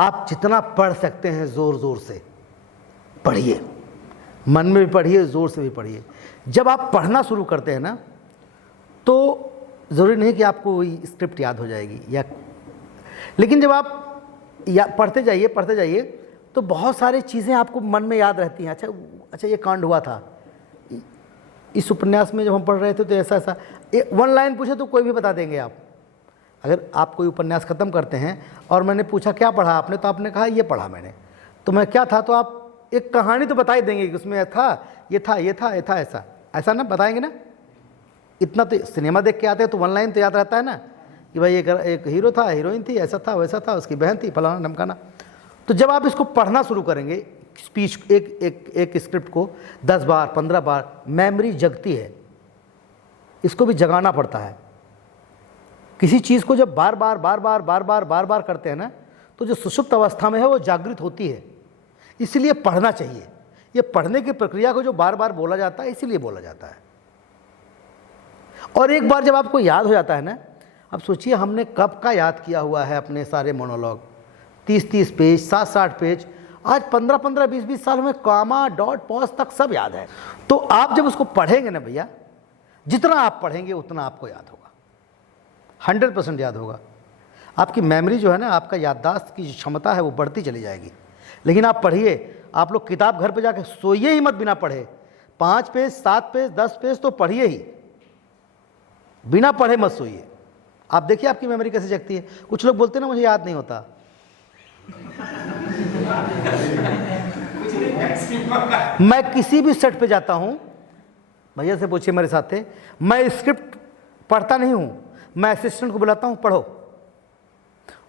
आप जितना पढ़ सकते हैं ज़ोर ज़ोर से पढ़िए, मन में भी पढ़िए, ज़ोर से भी पढ़िए। जब आप पढ़ना शुरू करते हैं ना, तो ज़रूरी नहीं कि आपको वही स्क्रिप्ट याद हो जाएगी लेकिन जब आप पढ़ते जाइए तो बहुत सारी चीज़ें आपको मन में याद रहती हैं। अच्छा ये कांड हुआ था, इस उपन्यास में जब हम पढ़ रहे थे तो ऐसा वन लाइन पूछे तो कोई भी बता देंगे आप। अगर आप कोई उपन्यास ख़त्म करते हैं और मैंने पूछा क्या पढ़ा आपने, तो आपने कहा ये पढ़ा मैंने, तो मैं क्या था, तो आप एक कहानी तो बता ही देंगे कि उसमें ये था ऐसा ना बताएंगे ना। इतना तो सिनेमा देख के आते हैं तो वन लाइन तो याद रहता है ना कि भाई एक हीरो था, हीरोइन थी, ऐसा था वैसा था, उसकी बहन थी, फलाना ढमकाना। तो जब आप इसको पढ़ना शुरू करेंगे, स्पीच एक स्क्रिप्ट को 10 बार 15 बार, मेमोरी जगती है, इसको भी जगाना पड़ता है। किसी चीज़ को जब बार बार करते हैं ना, तो जो सुषुप्त अवस्था में है वो जागृत होती है। इसलिए पढ़ना चाहिए। ये पढ़ने की प्रक्रिया को जो बार बार बोला जाता है, इसीलिए बोला जाता है। और एक बार जब आपको याद हो जाता है ना, अब सोचिए हमने कब का याद किया हुआ है अपने सारे मोनोलॉग, 30-30 पेज, 60-60 पेज। आज 15-15, 20-20 साल में कॉमा, डॉट, पॉज तक सब याद है। तो आप जब उसको पढ़ेंगे ना भैया, जितना आप पढ़ेंगे उतना आपको याद होगा, 100% याद होगा। आपकी मेमोरी जो है ना, आपका याददाश्त की क्षमता है वो बढ़ती चली जाएगी। लेकिन आप पढ़िए, आप लोग किताब घर पे जाके सोइए ही मत बिना पढ़े। 5 पेज, 7 पेज, 10 पेज तो पढ़िए ही, बिना पढ़े मत सोइए। आप देखिए आपकी मेमोरी कैसे जगती है। कुछ लोग बोलते हैं ना मुझे याद नहीं होता। मैं किसी भी सेट पे जाता हूं, भैया से पूछिए मेरे साथ थे, मैं स्क्रिप्ट पढ़ता नहीं हूं, मैं असिस्टेंट को बुलाता हूं पढ़ो,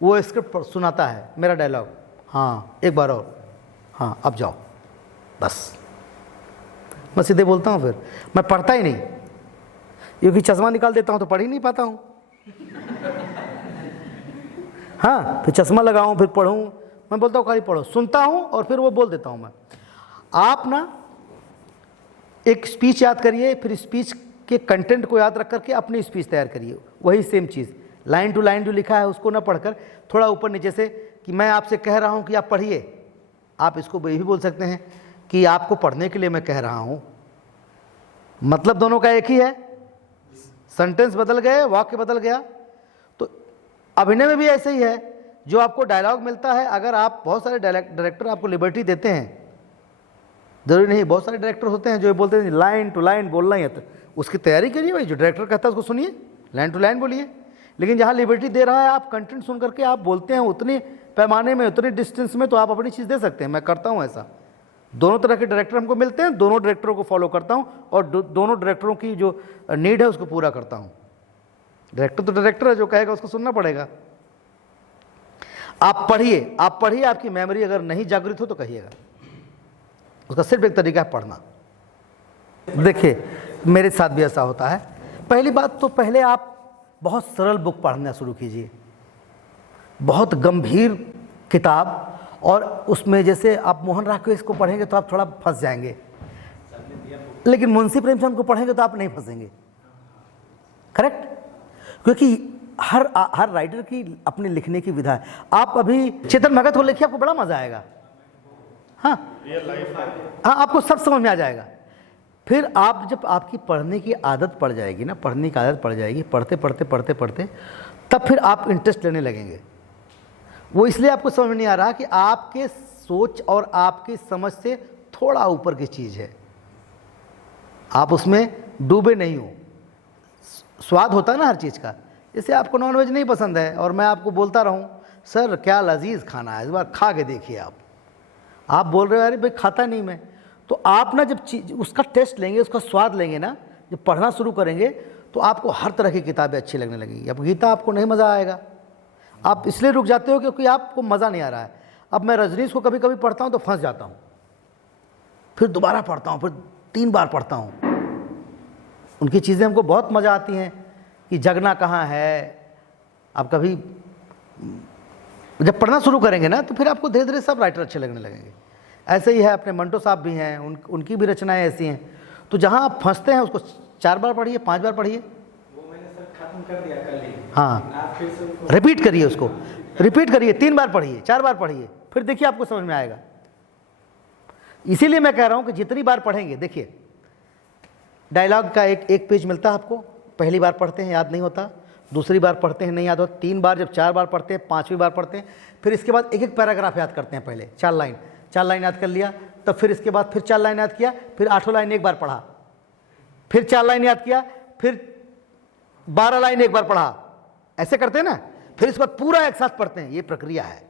वो स्क्रिप्ट सुनाता है मेरा डायलॉग, हाँ एक बार और, हाँ अब जाओ, बस मैं सीधे बोलता हूं। फिर मैं पढ़ता ही नहीं, क्योंकि चश्मा निकाल देता हूं तो पढ़ ही नहीं पाता हूं। हाँ, फिर चश्मा लगाऊं फिर पढ़ूं, मैं बोलता हूँ खाली पढ़ो, सुनता हूं और फिर वो बोल देता हूं मैं। आप ना एक स्पीच याद करिए, फिर स्पीच के कंटेंट को याद रख करके अपनी स्पीच तैयार करिए। वही सेम चीज़, लाइन टू लाइन जो लिखा है उसको ना पढ़कर थोड़ा ऊपर नीचे से, कि मैं आपसे कह रहा हूं कि आप पढ़िए। आप इसको ये भी बोल सकते हैं कि आपको पढ़ने के लिए मैं कह रहा हूं, मतलब दोनों का एक ही है, सेंटेंस बदल गए, वाक्य बदल गया। तो अभिनय में भी ऐसे ही है, जो आपको डायलॉग मिलता है, अगर आप बहुत सारे डायरेक्टर आपको लिबर्टी देते हैं, जरूरी नहीं, बहुत सारे डायरेक्टर होते हैं जो बोलते हैं लाइन टू लाइन बोलना ही है, तो उसकी तैयारी करिए भाई, जो डायरेक्टर कहता है उसको सुनिए, लाइन टू लाइन बोलिए। लेकिन जहाँ लिबर्टी दे रहा है, आप कंटेंट सुन करके आप बोलते हैं उतने पैमाने में, उतने डिस्टेंस में, तो आप अपनी चीज़ दे सकते हैं। मैं करता हूँ ऐसा, दोनों तरह के डायरेक्टर हमको मिलते हैं, दोनों डायरेक्टरों को फॉलो करता हूँ और दोनों डायरेक्टरों की जो नीड है उसको पूरा करता हूँ। डायरेक्टर तो डायरेक्टर है, जो कहेगा उसको सुनना पड़ेगा। आप पढ़िए, आपकी मेमोरी अगर नहीं जागृत हो तो कहिएगा। उसका सिर्फ एक तरीका है पढ़ना। देखिए मेरे साथ भी ऐसा होता है। पहली बात तो पहले आप बहुत सरल बुक पढ़ना शुरू कीजिए, बहुत गंभीर किताब, और उसमें जैसे आप मोहन राकेश को पढ़ेंगे तो आप थोड़ा फंस जाएंगे, लेकिन मुंशी प्रेमचंद को पढ़ेंगे तो आप नहीं फंसेंगे। करेक्ट? क्योंकि हर राइटर की अपने लिखने की विधा है। आप अभी चेतन भगत को लिखिए, आपको बड़ा मजा आएगा। हाँ हाँ, आपको सब समझ में आ जाएगा। फिर आप जब आपकी पढ़ने की आदत पड़ जाएगी ना, पढ़ने की आदत पड़ जाएगी, पढ़ते, तब फिर आप इंटरेस्ट लेने लगेंगे। वो इसलिए आपको समझ में नहीं आ रहा कि आपके सोच और आपकी समझ से थोड़ा ऊपर की चीज़ है, आप उसमें डूबे नहीं हो। स्वाद होता है ना हर चीज़ का। जैसे आपको नॉनवेज नहीं पसंद है और मैं आपको बोलता रहूं सर क्या लजीज खाना है, इस बार खा के देखिए, आप बोल रहे हो अरे भाई खाता नहीं मैं, तो आप ना जब चीज उसका टेस्ट लेंगे, उसका स्वाद लेंगे ना, जब पढ़ना शुरू करेंगे तो आपको हर तरह की किताबें अच्छी लगने लगेंगी। अब गीता आपको नहीं मज़ा आएगा, आप इसलिए रुक जाते हो क्योंकि आपको मज़ा नहीं आ रहा है। अब मैं रजनीश को कभी कभी पढ़ता हूँ तो फंस जाता हूँ, फिर दोबारा पढ़ता हूँ, फिर 3 बार पढ़ता हूँ। उनकी चीज़ें हमको बहुत मज़ा आती हैं कि जगना कहाँ है। आप कभी जब पढ़ना शुरू करेंगे ना तो फिर आपको धीरे धीरे सब राइटर अच्छे लगने लगेंगे। ऐसे ही है, अपने मंटो साहब भी हैं, उनकी भी रचनाएं ऐसी हैं। तो जहाँ आप फंसते हैं उसको 4 बार पढ़िए, 5 बार पढ़िए। वो मैंने सर खत्म कर दिया कल ही। हाँ, रिपीट करिए उसको। रिपीट करिए, 3 बार पढ़िए, 4 बार पढ़िए, फिर देखिए आपको समझ में आएगा। इसीलिए मैं कह रहा हूं कि जितनी बार पढ़ेंगे, देखिए डायलॉग का एक पेज मिलता है आपको, पहली बार पढ़ते हैं याद नहीं होता, दूसरी बार पढ़ते हैं नहीं याद होता, 3 बार, जब 4 बार पढ़ते हैं, 5वीं बार पढ़ते हैं, फिर इसके बाद एक पैराग्राफ याद करते हैं। पहले 4 लाइन याद कर लिया, तब फिर इसके बाद फिर 4 लाइन याद किया, फिर 8 लाइन एक बार पढ़ा, फिर 4 लाइन याद किया, फिर 12 लाइन एक बार पढ़ा, ऐसे करते हैं ना। फिर इसके बाद पूरा एक साथ पढ़ते हैं, ये प्रक्रिया है।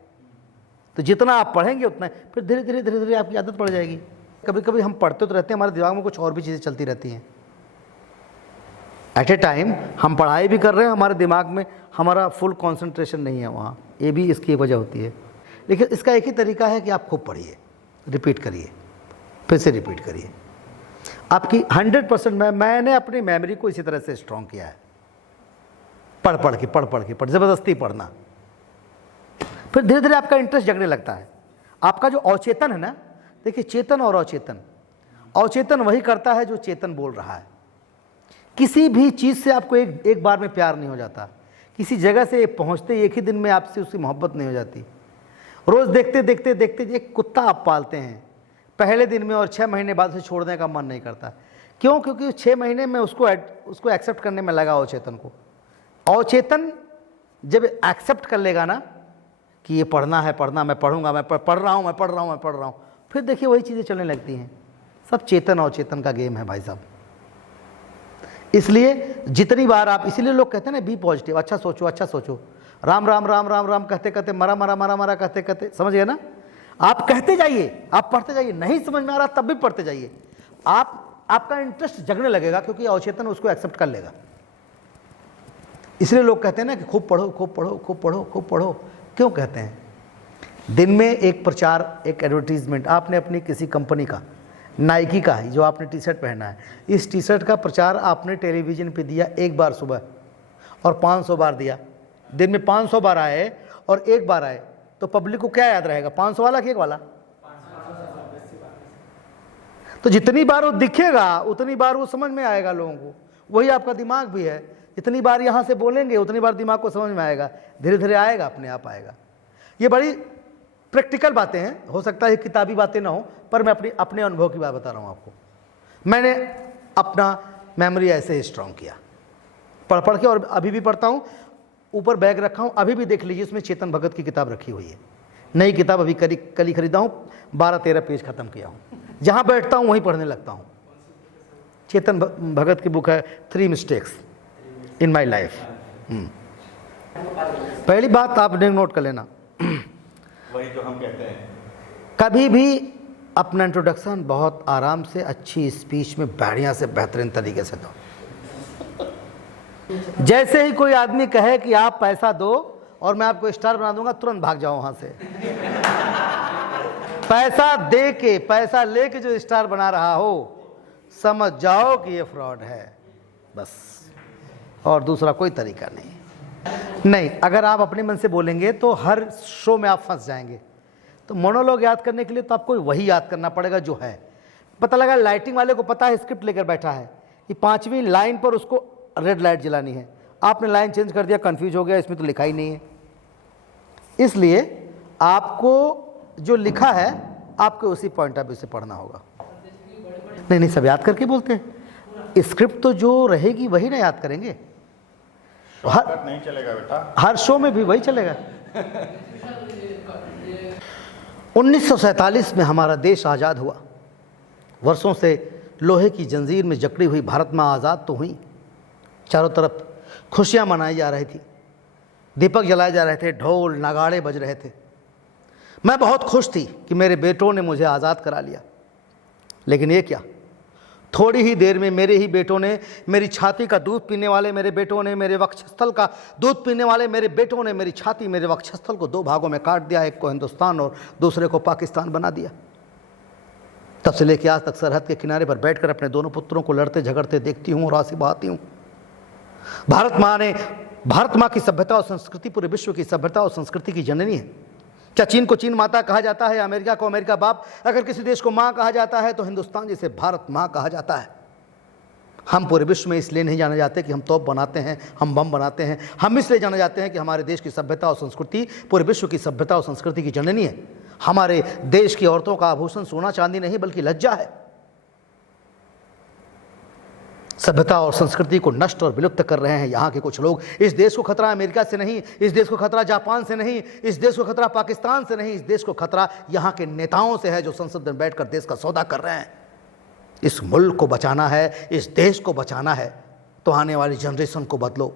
तो जितना आप पढ़ेंगे उतना फिर धीरे धीरे धीरे धीरे आपकी आदत पड़ जाएगी। कभी कभी हम पढ़ते तो रहते हैं, हमारे दिमाग में कुछ और भी चीज़ें चलती रहती हैं। एट ए टाइम हम पढ़ाई भी कर रहे हैं, हमारे दिमाग में हमारा फुल कंसंट्रेशन नहीं है वहाँ, ये भी इसकी वजह होती है। लेकिन इसका एक ही तरीका है कि आप खूब पढ़िए, रिपीट करिए, फिर से रिपीट करिए। आपकी 100% मैंने अपनी मेमोरी को इसी तरह से स्ट्रॉन्ग किया है, पढ़ के ज़बरदस्ती पढ़ना। फिर धीरे धीरे आपका इंटरेस्ट जगने लगता है। आपका जो अवचेतन है ना, देखिए चेतन और अवचेतन, अवचेतन वही करता है जो चेतन बोल रहा है। किसी भी चीज़ से आपको एक बार में प्यार नहीं हो जाता, किसी जगह से पहुंचते एक ही दिन में आपसे उसकी मोहब्बत नहीं हो जाती। रोज़ देखते देखते देखते एक कुत्ता आप पालते हैं, पहले दिन में और 6 महीने बाद उसे छोड़ने का मन नहीं करता। क्यों? क्योंकि 6 महीने में उसको एक्सेप्ट करने में लगा अवचेतन को। अवचेतन जब एक्सेप्ट कर लेगा ना कि ये पढ़ना है, मैं पढ़ूंगा, मैं पढ़ रहा हूँ, फिर देखिए वही चीज़ें चलने लगती हैं। सब चेतन अवचेतन का गेम है भाई साहब। इसलिए जितनी बार आप, इसीलिए लोग कहते हैं ना बी पॉजिटिव, अच्छा सोचो, राम राम राम राम राम कहते कहते, मरा कहते कहते, समझ गए ना। आप कहते जाइए, आप पढ़ते जाइए, नहीं समझ में आ रहा तब भी पढ़ते जाइए, आपका इंटरेस्ट जगने लगेगा, क्योंकि अवचेतन उसको एक्सेप्ट कर लेगा। इसलिए लोग कहते हैं ना कि खूब पढ़ो। क्यों कहते हैं? दिन में एक प्रचार, एक एडवर्टीजमेंट, आपने अपनी किसी कंपनी का, नाइकी का है जो आपने टी शर्ट पहना है, इस टी शर्ट का प्रचार आपने टेलीविज़न पे दिया एक बार सुबह और 500 बार दिया, दिन में 500 बार आए और एक बार आए, तो पब्लिक को क्या याद रहेगा, 500 वाला कि एक वाला? तो जितनी बार वो दिखेगा उतनी बार वो समझ में आएगा लोगों को। वही आपका दिमाग भी है, जितनी बार यहाँ से बोलेंगे उतनी बार दिमाग को समझ में आएगा, धीरे धीरे आएगा, अपने आप आएगा। ये बड़ी प्रैक्टिकल बातें हैं, हो सकता है किताबी बातें ना हो, पर मैं अपने अनुभव की बात बता रहा हूँ आपको। मैंने अपना मेमोरी ऐसे ही स्ट्रॉन्ग किया, पढ़ के, और अभी भी पढ़ता हूँ। ऊपर बैग रखा हूँ, अभी भी देख लीजिए, उसमें चेतन भगत की किताब रखी हुई है। नई किताब अभी कल ही खरीदा हूँ, 12-13 पेज ख़त्म किया हूँ। जहाँ बैठता हूँ वहीं पढ़ने लगता हूँ। चेतन भगत की बुक है 3 मिस्टेक्स इन माई लाइफ। पहली बात आपने नोट कर लेना, वही जो हम कहते हैं, कभी भी अपना इंट्रोडक्शन बहुत आराम से, अच्छी स्पीच में बढ़िया से बेहतरीन तरीके से दो। जैसे ही कोई आदमी कहे कि आप पैसा दो और मैं आपको स्टार बना दूंगा, तुरंत भाग जाओ वहां से। पैसा लेके जो स्टार बना रहा हो, समझ जाओ कि ये फ्रॉड है, बस, और दूसरा कोई तरीका नहीं। अगर आप अपने मन से बोलेंगे तो हर शो में आप फंस जाएंगे। तो मोनोलॉग याद करने के लिए तो आपको वही याद करना पड़ेगा जो है। पता लगा लाइटिंग वाले को पता है, स्क्रिप्ट लेकर बैठा है कि 5वीं लाइन पर उसको रेड लाइट जलानी है, आपने लाइन चेंज कर दिया, कंफ्यूज हो गया, इसमें तो लिखा ही नहीं है। इसलिए आपको जो लिखा है आपको उसी पॉइंट ऑफ व्यू से पढ़ना होगा। नहीं, सब याद करके बोलते हैं। स्क्रिप्ट तो जो रहेगी वही ना याद करेंगे, नहीं चलेगा बेटा, हर शो में भी वही चलेगा। 1947 में हमारा देश आज़ाद हुआ। वर्षों से लोहे की जंजीर में जकड़ी हुई भारत माँ आज़ाद तो हुई। चारों तरफ खुशियाँ मनाई जा रही थी, दीपक जलाए जा रहे थे, ढोल नगाड़े बज रहे थे। मैं बहुत खुश थी कि मेरे बेटों ने मुझे आज़ाद करा लिया। लेकिन ये क्या, थोड़ी ही देर में मेरे ही बेटों ने, मेरी छाती का दूध पीने वाले मेरे बेटों ने, मेरे वक्षस्थल का दूध पीने वाले मेरे बेटों ने मेरी छाती, मेरे वक्षस्थल को 2 भागों में काट दिया। एक को हिंदुस्तान और दूसरे को पाकिस्तान बना दिया। तब से लेकर आज तक सरहद के किनारे पर बैठकर अपने दोनों पुत्रों को लड़ते झगड़ते देखती हूँ और आंसू बहाती हूँ। भारत माँ की सभ्यता और संस्कृति पूरे विश्व की सभ्यता और संस्कृति की जननी है। क्या चीन को चीन माता कहा जाता है, अमेरिका को अमेरिका बाप? अगर किसी देश को माँ कहा जाता है तो हिंदुस्तान जिसे भारत माँ कहा जाता है। हम पूरे विश्व में इसलिए नहीं जाने जाते कि हम तोप बनाते हैं, हम बम बनाते हैं। हम इसलिए जाने जाते हैं कि हमारे देश की सभ्यता और संस्कृति पूरे विश्व की सभ्यता और संस्कृति की जननी है। हमारे देश की औरतों का आभूषण सोना चांदी नहीं बल्कि लज्जा है। सभ्यता और संस्कृति को नष्ट और विलुप्त कर रहे हैं यहाँ के कुछ लोग। इस देश को खतरा अमेरिका से नहीं, इस देश को खतरा जापान से नहीं, इस देश को खतरा पाकिस्तान से नहीं, इस देश को खतरा यहाँ के नेताओं से है जो संसद में बैठकर देश का सौदा कर रहे हैं। इस मुल्क को बचाना है, इस देश को बचाना है तो आने वाली जनरेशन को बदलो।